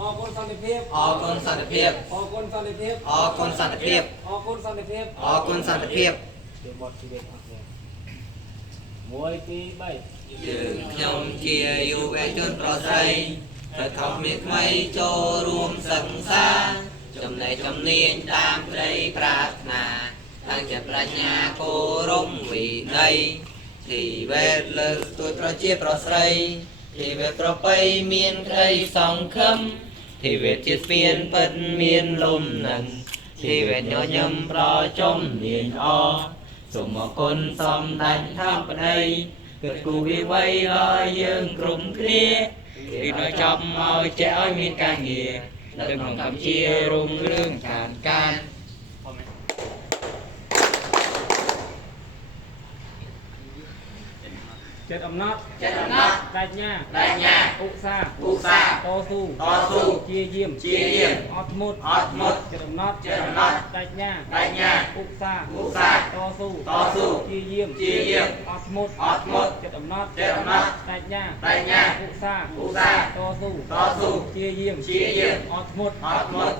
ออกคนสันติเพียบออกคนสันติเพียบออกคนสันติเพียบออกคนสันติเพียบออกคนสันติเพียบออกคนสันติเพียบเดี๋ยวบอดชีวิตออกเลยมวยตีใบយើងខ្ញុំជាយុវជនប្រស្រីត្រូវខំមានថ្មីចូលរួមសិក្សាចំណេះជំនាញតាមក្តីប្រាថ្នាតាំងចិត្តប្រាជ្ញាគោរមវិន័យជីវិតលើកទួតប្រជាប្រស្រីជីវិតប្រពៃមានក្តីសង្ឃឹមជីវិតជាស្ពានពិតមានលំនឹងជីវិតញញឹមប្រជុំនាងអសូមអរគុណសំដេចថាបតីគិតគូវាវៃឲ្យយើងក្រុមគ្នាពីនៅចំឲ្យចេះឲ្យមានការងារនៅក្នុងកម្ពុជារុងរឿងខានកានចិត្តអំណត់ប្រាជ្ញាឧស្សាហ៍តស៊ូជាយាមអត់ធ្មត់ចិត្តអំណត់ប្រាជ្ញាឧស្សាហ៍តស៊ូជាយាមអត់ធ្មត់ចិត្តអំណត់ប្រាជ្ញាឧស្សាហ៍តស៊ូជាយាមអត់ធ្មត់